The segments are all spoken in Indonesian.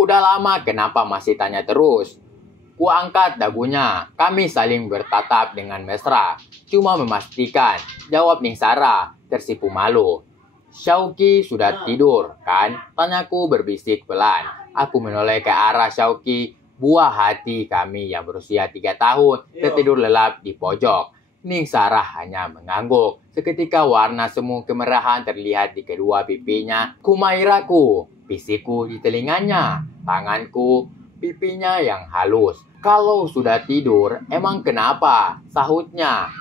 Udah lama kenapa masih tanya terus? Ku angkat dagunya. Kami saling bertatap dengan mesra. Cuma memastikan, jawab Ningsara, tersipu malu. Syauqi sudah tidur, kan? Tanyaku berbisik pelan. Aku menoleh ke arah Syauqi, buah hati kami yang berusia 3 tahun, tertidur lelap di pojok. Ningsara hanya mengangguk. Seketika warna semu kemerahan terlihat di kedua pipinya. Kumairaku, bisikku di telinganya. Tanganku, pipinya yang halus. Kalau sudah tidur, emang kenapa? Sahutnya.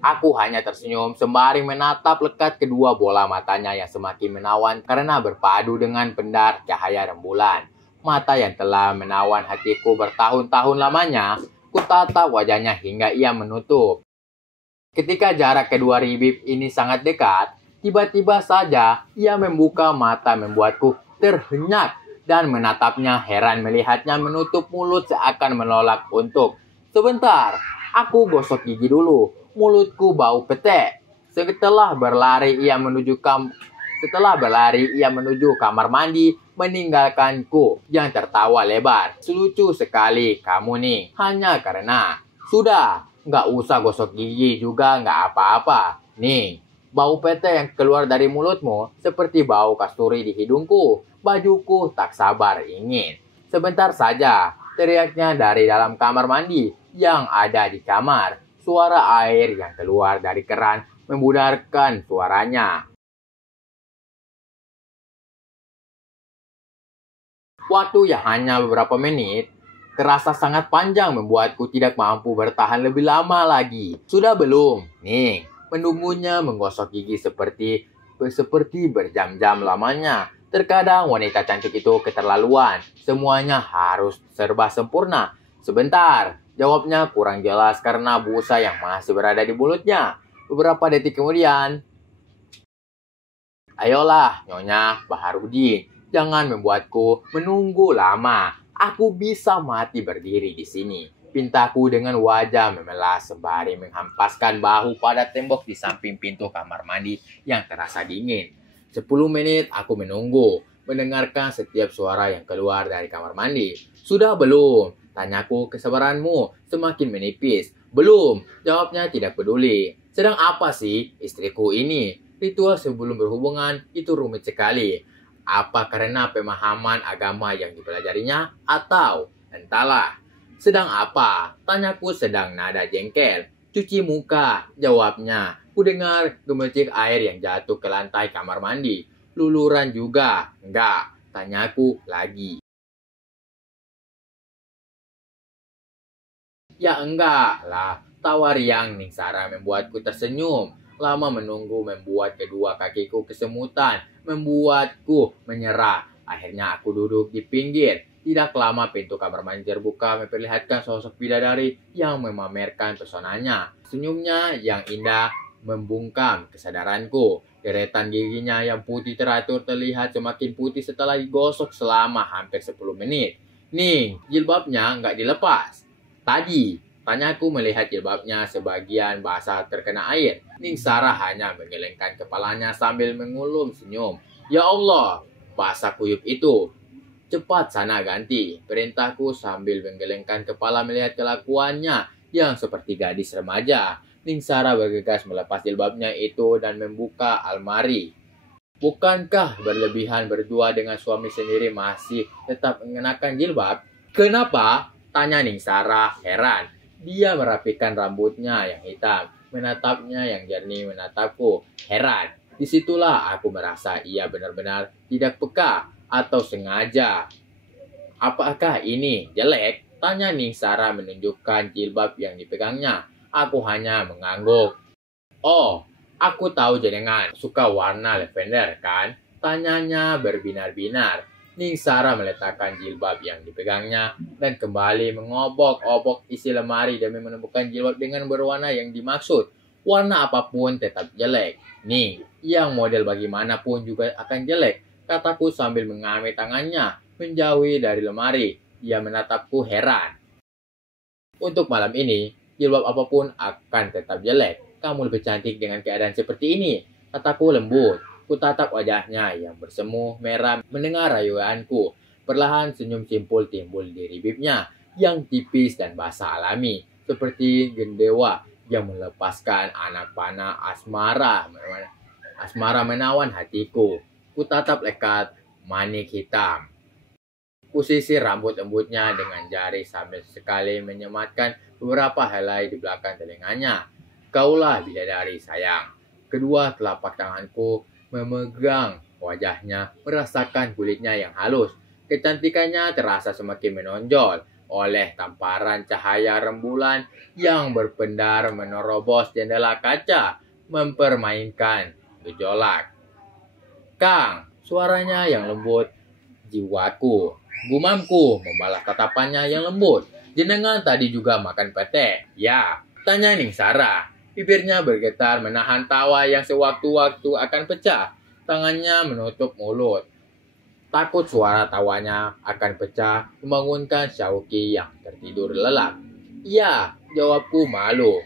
Aku hanya tersenyum sembari menatap lekat kedua bola matanya yang semakin menawan karena berpadu dengan pendar cahaya rembulan. Mata yang telah menawan hatiku bertahun-tahun lamanya, ku tatap wajahnya hingga ia menutup. Ketika jarak kedua ribib ini sangat dekat, tiba-tiba saja ia membuka mata membuatku terhenyak dan menatapnya heran melihatnya menutup mulut seakan menolak untuk. Sebentar, aku gosok gigi dulu. Mulutku bau petek. Setelah berlari ia menuju kamar mandi, meninggalkanku yang tertawa lebar. Selucu sekali kamu nih, hanya karena sudah, nggak usah gosok gigi juga nggak apa-apa. Nih, bau petek yang keluar dari mulutmu seperti bau kasturi di hidungku. Bajuku tak sabar ingin. Sebentar saja, teriaknya dari dalam kamar mandi yang ada di kamar. Suara air yang keluar dari keran membudarkan suaranya. Waktu yang hanya beberapa menit, terasa sangat panjang membuatku tidak mampu bertahan lebih lama lagi. Sudah belum? Nih, menunggunya menggosok gigi seperti berjam-jam lamanya. Terkadang wanita cantik itu keterlaluan. Semuanya harus serba sempurna. Sebentar, jawabnya kurang jelas karena busa yang masih berada di mulutnya. Beberapa detik kemudian, ayolah, Nyonya Baharudin. Jangan membuatku menunggu lama. Aku bisa mati berdiri di sini. Pintaku dengan wajah memelas sembari menghempaskan bahu pada tembok di samping pintu kamar mandi yang terasa dingin. 10 menit aku menunggu, mendengarkan setiap suara yang keluar dari kamar mandi. Sudah belum? Tanyaku, kesabaranmu semakin menipis. Belum, jawabnya tidak peduli. Sedang apa sih istriku ini? Ritual sebelum berhubungan itu rumit sekali. Apa karena pemahaman agama yang dipelajarinya? Atau entahlah. Sedang apa? Tanyaku sedang nada jengkel. Cuci muka, jawabnya. Ku dengar gemercik air yang jatuh ke lantai kamar mandi. Luluran juga? Enggak, tanyaku lagi. Ya enggak lah, tawa riang Ningsara membuatku tersenyum. Lama menunggu membuat kedua kakiku kesemutan, membuatku menyerah. Akhirnya aku duduk di pinggir. Tidak lama pintu kamar mandi terbuka memperlihatkan sosok bidadari yang memamerkan pesonanya. Senyumnya yang indah membungkam kesadaranku. Deretan giginya yang putih teratur terlihat semakin putih setelah digosok selama hampir 10 menit. Ning, jilbabnya nggak dilepas. Tadi, tanyaku melihat jilbabnya sebagian basah terkena air. Ningsara hanya menggelengkan kepalanya sambil mengulum senyum. Ya Allah, basah kuyup itu. Cepat sana ganti, perintahku sambil menggelengkan kepala melihat kelakuannya yang seperti gadis remaja. Ningsara bergegas melepas jilbabnya itu dan membuka almari. Bukankah berlebihan berdua dengan suami sendiri masih tetap mengenakan jilbab? Kenapa? Tanya Ningsara heran. Dia merapikan rambutnya yang hitam, menatapnya yang jernih menatapku. Heran. Disitulah aku merasa ia benar-benar tidak peka atau sengaja. Apakah ini jelek? Tanya Ningsara menunjukkan jilbab yang dipegangnya. Aku hanya mengangguk. Oh, aku tahu jenengan suka warna lavender kan? Tanyanya berbinar-binar. Ningsara meletakkan jilbab yang dipegangnya dan kembali mengobok-obok isi lemari demi menemukan jilbab dengan berwarna yang dimaksud. Warna apapun tetap jelek. Nih, yang model bagaimanapun juga akan jelek, kataku sambil mengambil tangannya menjauhi dari lemari. Ia menatapku heran. Untuk malam ini, jilbab apapun akan tetap jelek. Kamu lebih cantik dengan keadaan seperti ini, kataku lembut. Ku tatap wajahnya yang bersemu merah mendengar rayuanku. Perlahan senyum simpul timbul di bibirnya yang tipis dan basah alami, seperti gendewa yang melepaskan anak panah asmara. Asmara menawan hatiku. Ku tatap lekat manik hitam. Kusisir rambut lembutnya dengan jari sambil sekali menyematkan beberapa helai di belakang telinganya. Kaulah bidadari sayang. Kedua telapak tanganku memegang wajahnya, merasakan kulitnya yang halus. Kecantikannya terasa semakin menonjol oleh tamparan cahaya rembulan yang berpendar menerobos jendela kaca, mempermainkan gejolak. Kang, suaranya yang lembut jiwaku. Gumamku membalas tatapannya yang lembut. Jenengan tadi juga makan pete? Ya, tanya Ning Sara. Bibirnya bergetar menahan tawa yang sewaktu-waktu akan pecah. Tangannya menutup mulut. Takut suara tawanya akan pecah membangunkan Syauqi yang tertidur lelap. Ya, jawabku malu.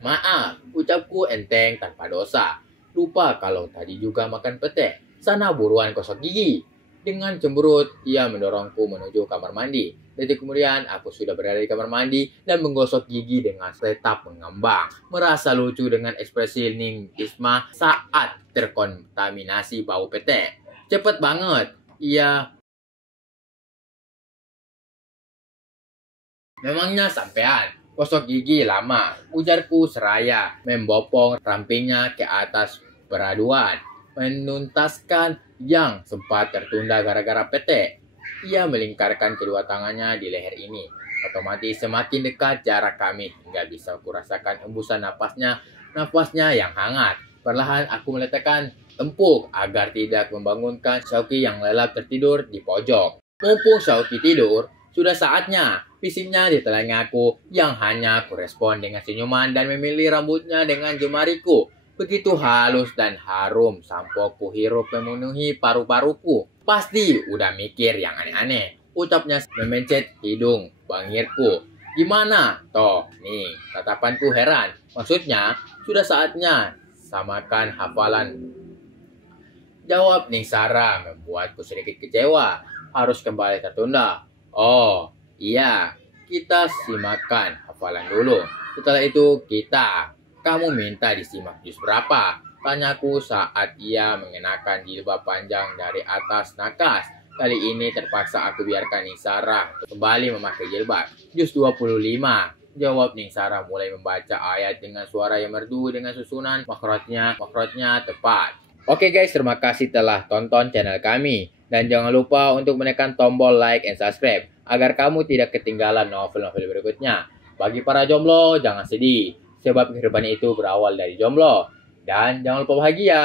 Maaf, ucapku enteng tanpa dosa. Lupa kalau tadi juga makan pete. Sana buruan gosok gigi. Dengan cemberut, ia mendorongku menuju kamar mandi. Detik kemudian, aku sudah berada di kamar mandi dan menggosok gigi dengan tetap mengembang. Merasa lucu dengan ekspresi Ning Isma saat terkontaminasi bau pete. Cepet banget. Ia memangnya sampean. Gosok gigi lama. Ujarku seraya membopong rampingnya ke atas peraduan. Menuntaskan yang sempat tertunda gara-gara pete. Ia melingkarkan kedua tangannya di leher ini. Otomatis semakin dekat jarak kami hingga bisa kurasakan hembusan napasnya yang hangat. Perlahan aku meletakkan empuk agar tidak membangunkan Syauqi yang lelap tertidur di pojok. Mumpung Syauqi tidur, sudah saatnya. Bisiknya di telingaku yang hanya kurespon dengan senyuman dan memilih rambutnya dengan jemariku. Begitu halus dan harum sampo ku hirup memenuhi paru-paruku. Pasti udah mikir yang aneh-aneh. Ucapnya memencet hidung bangirku. Gimana? Toh, nih, tatapanku heran. Maksudnya, sudah saatnya samakan hafalan. Jawab Ning Sara membuatku sedikit kecewa. Harus kembali tertunda. Oh, iya. Kita simakkan hafalan dulu. Setelah itu kamu minta disimak juz berapa? Tanyaku saat ia mengenakan jilbab panjang dari atas nakas. Kali ini terpaksa aku biarkan Ning Sara kembali memakai jilbab. Juz 25. Jawab Ning Sara mulai membaca ayat dengan suara yang merdu dengan susunan makrotnya tepat. Oke guys, terima kasih telah tonton channel kami. Dan jangan lupa untuk menekan tombol like and subscribe agar kamu tidak ketinggalan novel-novel berikutnya. Bagi para jomblo, jangan sedih. Sebab kehidupan itu berawal dari jomblo. Dan jangan lupa bahagia.